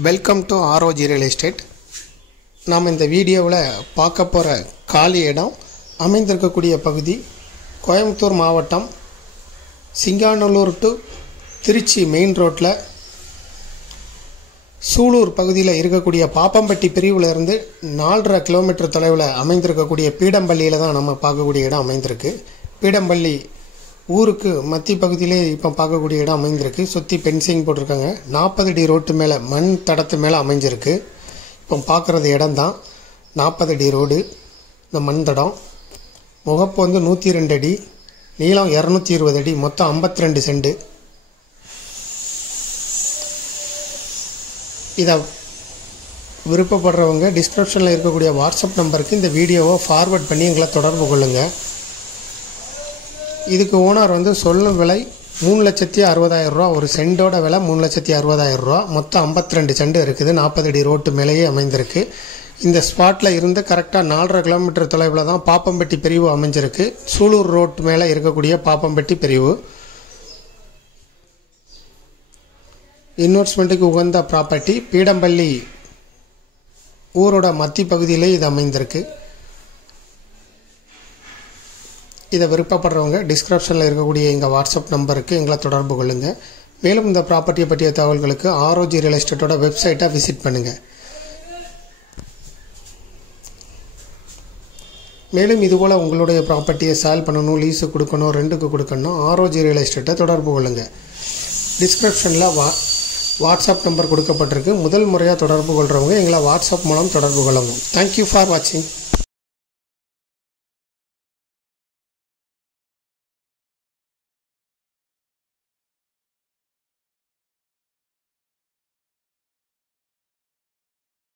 Welcome to ROG real estate. நாம் இந்த வீடியோவில் பார்க்க போகிற காலி இடம் அமைந்திருக்கக்கூடிய பகுதி கோயம்புத்தூர் மாவட்டம் சிங்காநல்லூர் டு திருச்சி மெயின் ரோட்டில் சூலூர் பகுதியில் இருக்கக்கூடிய பாப்பம்பட்டி பிரிவில் இருந்து 4.5 கிலோமீட்டர் தொலைவில் அமைந்திருக்கக்கூடிய பீடம்பள்ளியில் தான் நம்ம பார்க்கக்கூடிய இடம் அமைந்திருக்கு. பீடம்பள்ளி ஊருக்கு மத்திய பகுதியிலே இப்போ பார்க்கக்கூடிய இடம் அமைந்திருக்கு. சுற்றி பென்சிங் போட்டிருக்காங்க. 40 அடி ரோட்டு மேலே மண் தடத்து மேலே அமைஞ்சிருக்கு. இப்போ பார்க்குறது இடம் தான் 40 அடி ரோடு. இந்த மண் தடம் முகப்பு வந்து 102 அடி, நீளம் 220 அடி, மொத்தம் 52 சென்ட். இதை விருப்பப்படுறவங்க டிஸ்கிரிப்ஷனில் இருக்கக்கூடிய வாட்ஸ்அப் நம்பருக்கு இந்த வீடியோவை ஃபார்வர்ட் பண்ணி எங்களை தொடர்பு கொள்ளுங்கள். இதுக்கு ஓனர் வந்து சொல்லும் விலை 3,60,000 ரூபா. ஒரு சென்டோட விலை 3,60,000 ரூபா. மொத்தம் 52 சென்ட் இருக்குது. 40 அடி ரோட்டு மேலேயே அமைந்திருக்கு. இந்த ஸ்பாட்டில் இருந்து கரெக்டாக 4.5 கிலோமீட்டர் தொலைவில் தான் பாப்பம்பட்டி பிரிவு அமைஞ்சிருக்கு. சூலூர் ரோட்டு மேலே இருக்கக்கூடிய பாப்பம்பட்டி பிரிவு. இன்வெஸ்ட்மெண்ட்டுக்கு உகந்த ப்ராப்பர்ட்டி. பீடம்பள்ளி ஊரோட மத்திய பகுதியிலே இது அமைந்திருக்கு. இதை விருப்பப்படுறவங்க டிஸ்கிரிப்ஷனில் இருக்கக்கூடிய எங்கள் வாட்ஸ்அப் நம்பருக்கு எங்களை தொடர்பு கொள்ளுங்கள். மேலும் இந்த ப்ராப்பர்ட்டியை பற்றிய தகவல்களுக்கு ஆர்ஓஜி ரியல் எஸ்டேட்டோட வெப்சைட்டை விசிட் பண்ணுங்கள். மேலும் இதுபோல் உங்களுடைய ப்ராப்பர்ட்டியை சேல் பண்ணணும், லீஸு கொடுக்கணும், ரெண்டுக்கு கொடுக்கணும், ஆர்ஓஜி ரியல் எஸ்டேட்டை தொடர்பு கொள்ளுங்கள். டிஸ்கிரிப்ஷனில் வாட்ஸ்அப் நம்பர் கொடுக்கப்பட்டிருக்கு. முதல் முறையாக தொடர்பு கொள்கிறவங்க எங்களை வாட்ஸ்அப் மூலம் தொடர்பு கொள்ளவும். தேங்க்யூ ஃபார் வாட்சிங்.